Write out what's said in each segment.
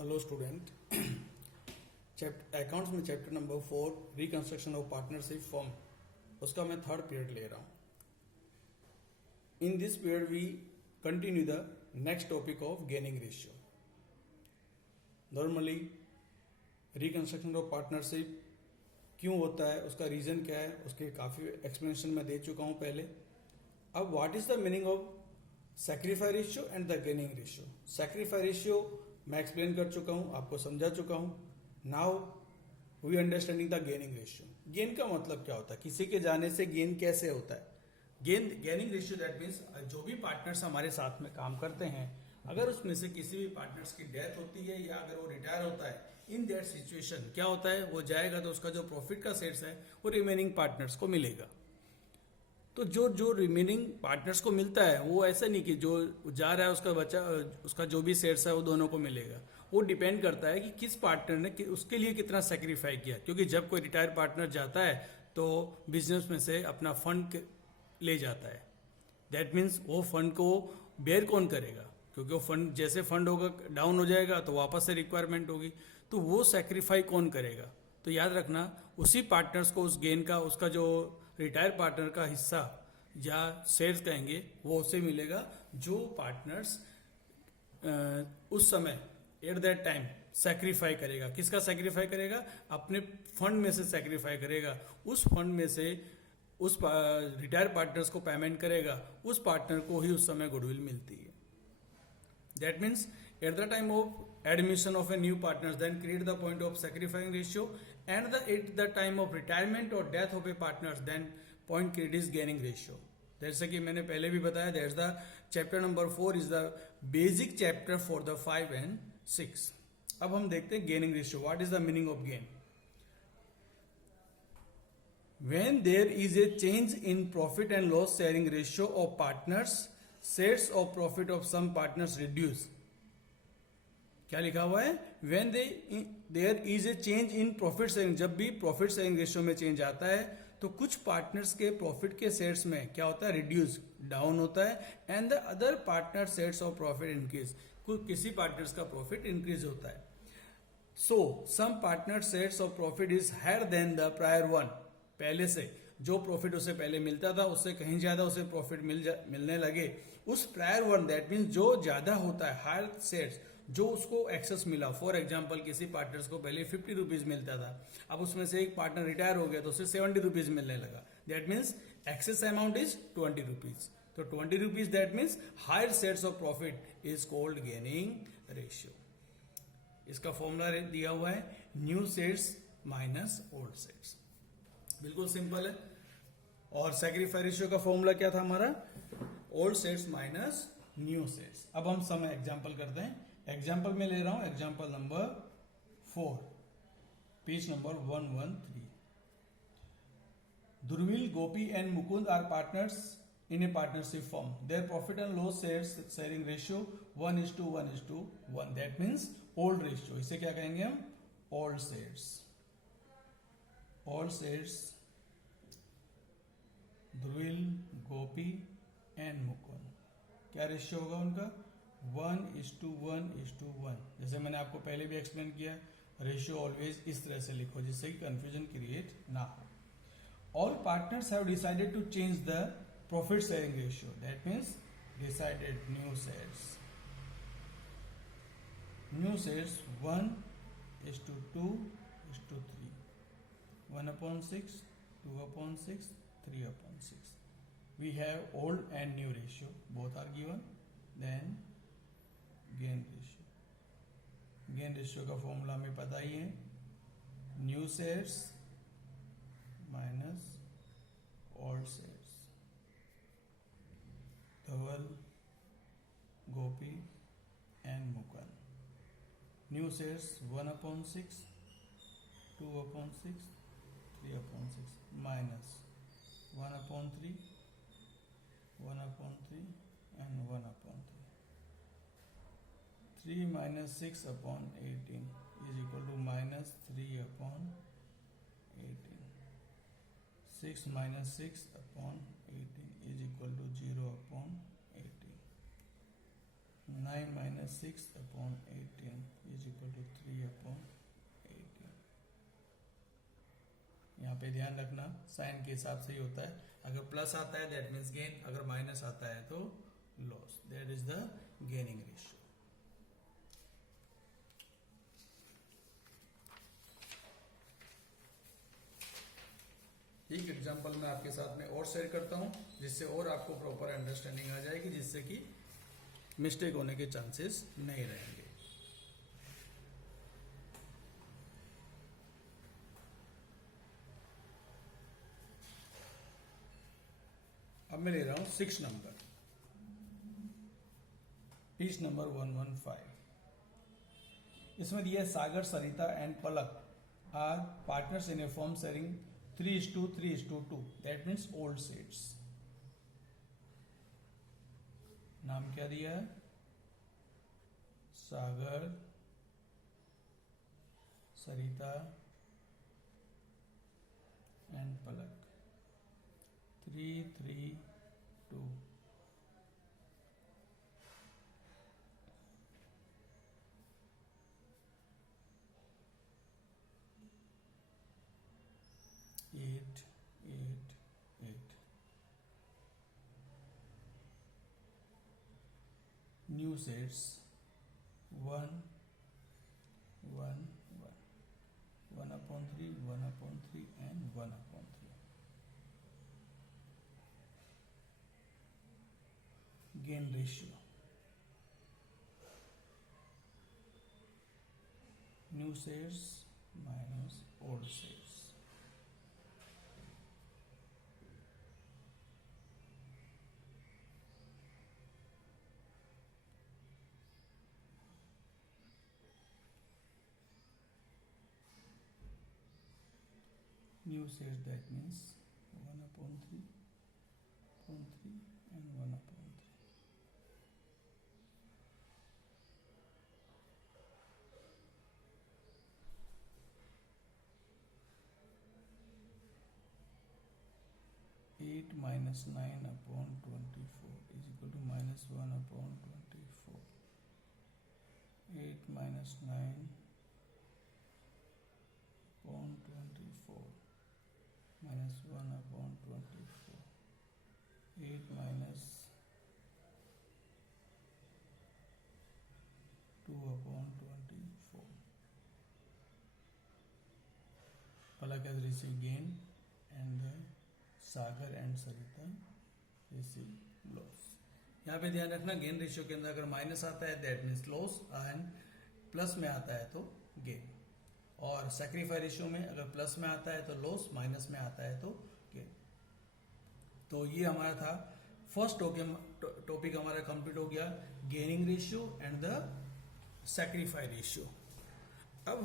Hello student. Accounts में chapter number 4 reconstruction of partnership form, उसका मैं थर्ड पीरियड ले रहा हूं। In this period we continue the next topic of gaining ratio. Normally reconstruction of partnership क्यों होता है, उसका रीजन क्या है, उसके काफी एक्सप्लेनेशन मैं दे चुका हूं पहले। अब what is the meaning of sacrifice ratio and the gaining ratio. Sacrifice ratio मैं एक्सप्लेन कर चुका हूं, आपको समझा चुका हूं। Now we understanding the gaining ratio. Gain का मतलब क्या होता है, किसी के जाने से गेन कैसे होता है। गेनिंग रेशियो दैट मीन्स जो भी पार्टनर्स हमारे साथ में काम करते हैं, अगर उसमें से किसी भी पार्टनर्स की डेथ होती है या अगर वो रिटायर होता है, इन दैट सिचुएशन क्या होता है, वो जाएगा तो उसका जो प्रॉफिट का शेयर है वो रिमेनिंग पार्टनर्स को मिलेगा। तो जो जो रिमेनिंग पार्टनर्स को मिलता है वो ऐसा नहीं कि जो जा रहा है उसका बचा, उसका जो भी शेयर्स है वो दोनों को मिलेगा। वो डिपेंड करता है कि किस पार्टनर ने उसके लिए कितना सेक्रीफाई किया। क्योंकि जब कोई रिटायर पार्टनर जाता है तो बिजनेस में से अपना फंड ले जाता है। दैट मीन्स वो फंड को बेयर कौन करेगा, क्योंकि वो फंड जैसे फंड होगा डाउन हो जाएगा तो वापस से रिक्वायरमेंट होगी, तो वो सेक्रीफाई कौन करेगा। तो याद रखना, उसी पार्टनर्स को उस गेन का, उसका जो रिटायर पार्टनर का हिस्सा या शेयर्स कहेंगे, वो उसे मिलेगा जो पार्टनर्स उस समय एट दैट टाइम सेक्रीफाई करेगा। किसका सेक्रीफाई करेगा, अपने फंड में से सेक्रीफाई करेगा। उस फंड में से उस रिटायर पार्टनर्स को पेमेंट करेगा, उस पार्टनर को ही उस समय गुडविल मिलती है। That means at the time of admission of a new partners, then create the point of sacrificing ratio, and at the time of retirement or death of a partners, then point create is gaining ratio. जैसे कि मैंने पहले भी बताया, that's the chapter number 4 is the basic chapter for the 5 and 6। अब हम देखते हैं gaining ratio. What is the meaning of gain. When there is a change in profit and loss sharing ratio of partners, shares of profit of some partners reduce। क्या लिखा हुआ है, when there is a change in profit sharing. जब भी profit sharing ratio में change आता है तो कुछ पार्टनर्स के प्रॉफिट के शेयर्स में क्या होता है, रिड्यूस, डाउन होता है। And the other partner shares of profit increase, किसी पार्टनर्स का प्रॉफिट इंक्रीज होता है। So some partner shares of profit is higher than the prior one. पहले से जो प्रॉफिट उसे पहले मिलता था उससे कहीं ज्यादा उसे प्रॉफिट मिलने लगे। उस प्रायर वन दैट मीन्स जो ज्यादा होता है, हायर शेयर्स जो उसको एक्सेस मिला। फॉर एग्जाम्पल, किसी पार्टनर्स को पहले 50 रुपीज मिलता था, अब उसमें से एक पार्टनर रिटायर हो गया तो उसे 70 रुपीज मिलने लगा। That means excess amount is 20 rupees. तो 20 rupees that means higher shares of profit is called gaining ratio. इसका फॉर्मूला दिया हुआ है, new shares minus old shares. बिल्कुल सिंपल है। और सैक्रिफाई रेशियो का फॉर्मूला क्या था हमारा, old shares minus new shares. अब हम समय एग्जांपल करते हैं। एग्जाम्पल में ले रहा हूं example number 4, page number 113। Durvil, Gopi and Mukund are partners in a partnership firm. Their profit and loss sharing ratio 1:1:1. That means old ratio. इसे क्या कहेंगे हम, old shares. Old shares, Durvil, Gopi and Mukund. क्या ratio होगा उनका, 1:1:1। जैसे मैंने आपको पहले भी एक्सप्लेन किया, रेशियो ऑलवेज इस तरह से लिखो जिससे कि कंफ्यूजन क्रिएट ना हो। All partners have decided to change the profit sharing ratio. That means decided new shares. New shares 1:2:3, 1/6, 2/6, 3/6। We have old and new ratio, both are given. Then gain ratio. Gain ratio का formula हमें पता ही है, new shares minus old shares. Dhaval, Gopi and Mukund. New shares 1/6, 2/6, 3/6 minus 1/3, 1/3 and 1/3। 3 minus 6/18 is equal to minus 3/18. 6 minus 6/18 is equal to 0/18. 9 minus 6/18 is equal पे ध्यान रखना sign के हिसाब से ही होता है, अगर प्लस आता है दैट मीन्स गेन, अगर माइनस आता है तो loss, that is the gaining ratio. एक एग्जांपल मैं आपके साथ में और शेयर करता हूं जिससे और आपको प्रॉपर अंडरस्टैंडिंग आ जाएगी, जिससे कि मिस्टेक होने के चांसेस नहीं रहेंगे। अब मैं ले रहा हूं 6 नंबर, पेज नंबर 115। इसमें दिया है Sagar, Sarita and Palak are partners in a firm sharing 3:3:2, that means old seeds. नाम क्या दिया है? Sagar, Sarita and Palak, 3:3:2। At. New sets 1, 1, 1, 1/3, 1/3 and 1/3। Gain ratio, new sets minus old sets. New sets, that means 1/3 and 1/3. Eight minus 9/24 is equal to minus 1/24. 8 minus 9/24 minus 1/24. 8 minus 2/24. Palak has received gain and Sagar and Sarita receive loss. यहाँ पे ध्यान रखना gain ratio के अंदर अगर minus आता है that means loss and plus में आता है तो गेन, और सैक्रिफाई रेशियो में अगर प्लस में आता है तो लॉस, माइनस में आता है तो गेन। तो ये हमारा था फर्स्ट टॉपिक हमारा कंप्लीट हो गया, gaining ratio and the sacrifice ratio. अब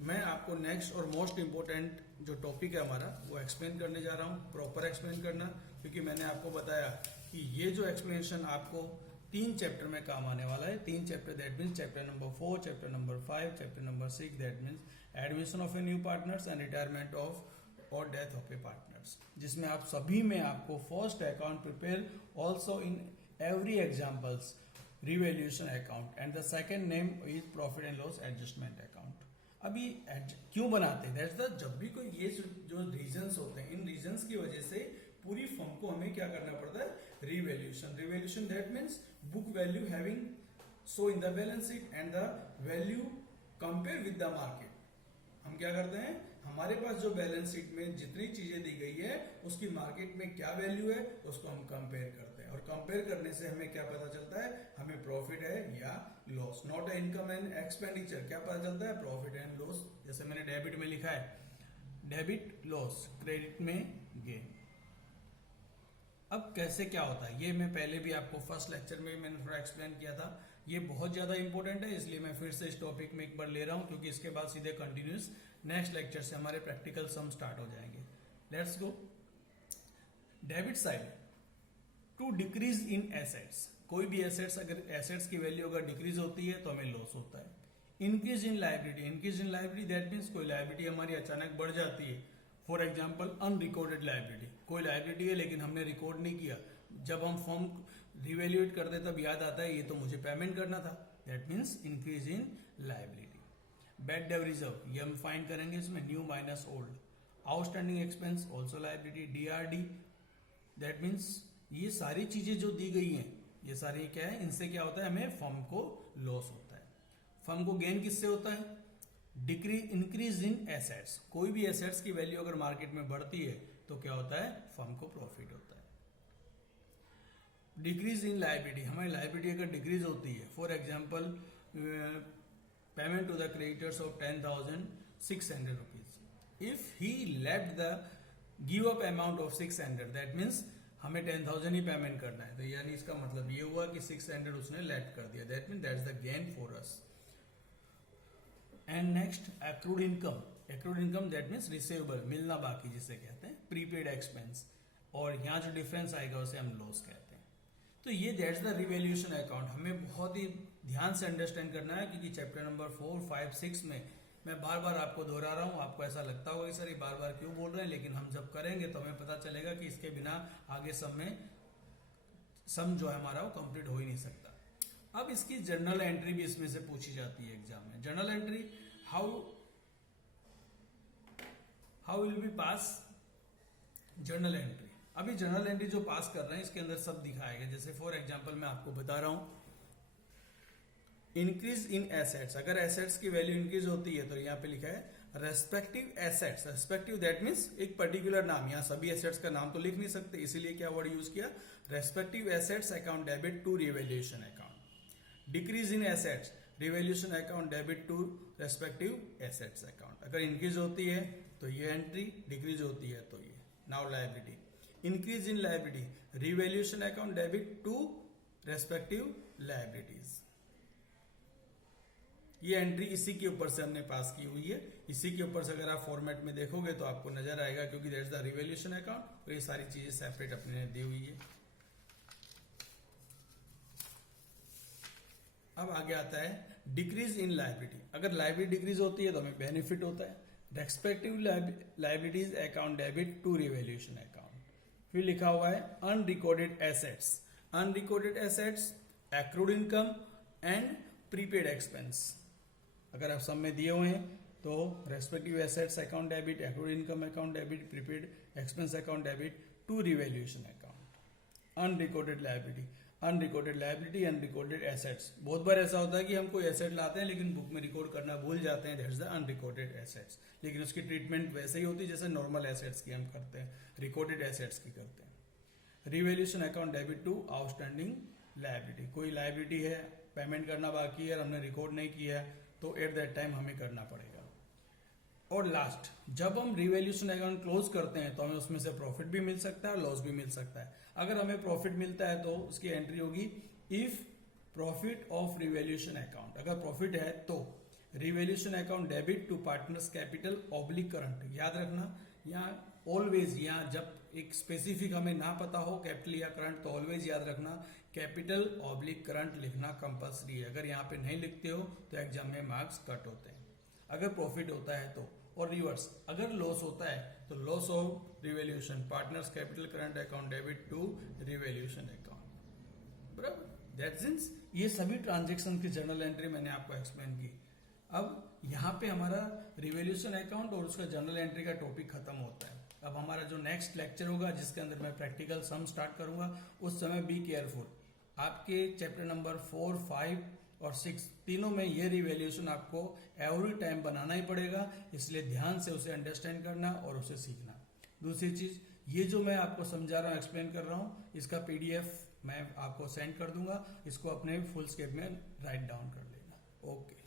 मैं आपको नेक्स्ट और मोस्ट इंपोर्टेंट जो टॉपिक है हमारा वो एक्सप्लेन करने जा रहा हूँ, प्रॉपर एक्सप्लेन करना, क्योंकि मैंने आपको बताया कि ये जो एक्सप्लेनेशन आपको 3 चैप्टर में काम आने वाला है। 3 chapter that means chapter number 4, chapter number 5, chapter number 6 that means admission of a new partners and retirement of और डेथ ऑफ ए पार्टनर्स, जिसमें आप सभी में आपको first account prepare also in every examples revaluation account and the second name is profit and loss adjustment account. अभी क्यों बनाते हैं, दैट्स द, जब भी कोई ये जो रीजंस होते हैं, इन रीजंस की वजह से पूरी फर्म को हमें क्या करना पड़ता है, revaluation. Revaluation that means book value having so in the balance sheet and the value compare with the market. हम क्या करते हैं, हमारे पास जो बैलेंस शीट में जितनी चीजें दी गई है उसकी मार्केट में क्या वैल्यू है उसको हम कंपेयर करते हैं, और कंपेयर करने से हमें क्या पता चलता है, हमें प्रॉफिट है या loss, not income and expenditure. क्या पता चलता है, प्रॉफिट एंड लॉस। जैसे मैंने डेबिट में लिखा है डेबिट लॉस, क्रेडिट में गेन। अब कैसे क्या होता है ये मैं पहले भी आपको फर्स्ट लेक्चर में मैंने थोड़ा एक्सप्लेन किया था, ये बहुत ज्यादा इंपॉर्टेंट है, इसलिए मैं फिर से इस टॉपिक में एक बार ले रहा हूं, क्योंकि इसके बाद सीधे कंटिन्यूस नेक्स्ट लेक्चर से हमारे प्रैक्टिकल सम स्टार्ट हो जाएंगे। Let's go. Debit side, to decrease in assets, कोई भी एसेट्स, अगर एसेट्स की वैल्यू अगर डिक्रीज होती है तो हमें लॉस होता है। Increase in liability, increase in liability that means कोई लायबिलिटी हमारी अचानक बढ़ जाती है। फॉर एग्जाम्पल अनरिकॉर्डेड लायबिलिटी, कोई लायबिलिटी है लेकिन हमने रिकॉर्ड नहीं किया, जब हम फॉर्म रिवैल्यूएट करते तब याद आता है ये तो मुझे पेमेंट करना था, that means increase in liability. Bad debt reserve, ये हम फाइंड करेंगे इसमें new minus old. Outstanding expense also liability, DRD, that means ये सारी चीजें जो दी गई हैं, ये सारी क्या है, इनसे क्या होता है, हमें फर्म को लॉस होता है। फर्म को गेन किससे होता है, इंक्रीज इन एसेट्स, कोई भी एसेट्स की वैल्यू अगर मार्केट में बढ़ती है तो क्या होता है, फर्म को प्रॉफिट होता है। डिक्रीज इन लाइबिलिटी, हमारी लाइबिलिटी अगर डिक्रीज होती है, for example payment to the creditors of 10,600 rupees, if he left the give up amount of 600, that means हमें 10,000 ही पेमेंट करना है, तो यानी इसका मतलब ये हुआ कि 600 उसने लेफ्ट कर दिया, that mean that's the gain for us. And next accrued income, accrued income that means receivable, मिलना बाकी जिसे कहते हैं, प्रीपेड एक्सपेंस, और यहाँ जो डिफरेंस आएगा उसे हम लॉस कहते हैं। तो ये दैट्स द रिवैल्यूएशन अकाउंट, हमें बहुत ही ध्यान से अंडरस्टैंड करना है, क्योंकि चैप्टर नंबर 4, 5, 6 में मैं बार बार आपको दोहरा रहा हूँ, आपको ऐसा लगता होगा कि सर ये बार बार क्यों बोल रहे हैं, लेकिन हम जब करेंगे तो हमें पता चलेगा कि इसके बिना आगे सम जो है हमारा वो कंप्लीट हो ही नहीं सकता। अब इसकी जर्नल एंट्री भी इसमें से पूछी जाती है एग्जाम में। Journal entry how will be pass journal entry. अभी जर्नल एंट्री जो पास कर रहे हैं इसके अंदर सब दिखाएगा, जैसे फॉर एग्जांपल मैं आपको बता रहा हूं, इंक्रीज इन एसेट्स, अगर एसेट्स की वैल्यू इंक्रीज होती है तो यहाँ पे लिखा है respective assets, respective that means एक पर्टिकुलर नाम, यहाँ सभी एसेट्स का नाम तो लिख नहीं सकते, इसीलिए क्या वर्ड यूज किया, respective assets account debit to revaluation account. Decrease in assets, revaluation account debit to respective assets account. अगर इंक्रीज होती है तो ये एंट्री, डिक्रीज होती है तो ये। Now liability, increase in liability, revaluation account debit to respective liabilities. ये एंट्री इसी के ऊपर से हमने पास की हुई है, इसी के ऊपर से अगर आप फॉर्मेट में देखोगे तो आपको नजर आएगा, क्योंकि दैट्स द रिवैल्यूएशन अकाउंट और ये सारी चीजें सेपरेट अपने दी हुई है। अब आगे आता है डिक्रीज इन लायबिलिटी, अगर लायबिलिटी डिक्रीज होती है तो हमें बेनिफिट होता है, respective liabilities account debit to revaluation account. फिर लिखा हुआ है unrecorded assets, unrecorded assets, accrued income and prepaid expense. अगर आप सब में दिए हुए हैं तो respective assets account debit, accrued income account debit, prepaid expense account debit to revaluation account. Unrecorded liability, unrecorded liability, unrecorded assets. बहुत बार ऐसा होता है कि हम कोई एसेट लाते हैं लेकिन बुक में रिकॉर्ड करना भूल जाते हैं, दैट्स द अनरिकॉर्डेड एसेट्स, लेकिन उसकी ट्रीटमेंट वैसे ही होती है जैसे नॉर्मल एसेट्स की हम करते हैं, रिकॉर्डेड एसेट्स की करते हैं। Revaluation account debit to outstanding liability, कोई लायबिलिटी है, पेमेंट करना बाकी है और हमने रिकॉर्ड नहीं किया है तो एट दैट टाइम हमें करना पड़ेगा। और लास्ट, जब हम रिवैल्यूएशन अकाउंट क्लोज करते हैं तो हमें उसमें से प्रॉफिट भी मिल सकता है, लॉस भी मिल सकता है। अगर हमें प्रॉफिट मिलता है तो उसकी एंट्री होगी if profit of revaluation account, अगर प्रॉफिट है तो revaluation account debit to partners capital oblique current. याद रखना यहाँ ऑलवेज, यहाँ जब एक स्पेसिफिक हमें ना पता हो कैपिटल या करंट तो ऑलवेज याद रखना कैपिटल ऑब्लिक करंट लिखना कंपल्सरी है। अगर यहाँ पे नहीं लिखते हो तो एग्जाम में मार्क्स कट होते हैं। अगर प्रॉफिट होता है तो, और रिवर्स अगर लॉस होता है तो loss of revaluation, partners capital current account debit to revaluation account, बराबर। दैट मींस ये सभी ट्रांजेक्शन की जर्नल एंट्री मैंने आपको एक्सप्लेन की। अब यहाँ पे हमारा रिवैल्यूएशन अकाउंट और उसका जर्नल एंट्री का टॉपिक खत्म होता है। अब हमारा जो नेक्स्ट लेक्चर होगा जिसके अंदर मैं प्रैक्टिकल सम स्टार्ट करूंगा, उस समय बी केयरफुल, आपके चैप्टर नंबर 4, 5 और 6 तीनों में ये रिवैल्यूएशन आपको एवरी टाइम बनाना ही पड़ेगा, इसलिए ध्यान से उसे अंडरस्टैंड करना और उसे सीखना। दूसरी चीज, ये जो मैं आपको समझा रहा हूँ, एक्सप्लेन कर रहा हूँ, इसका PDF मैं आपको सेंड कर दूंगा, इसको अपने फुल स्केप में राइट डाउन कर लेना। ओके।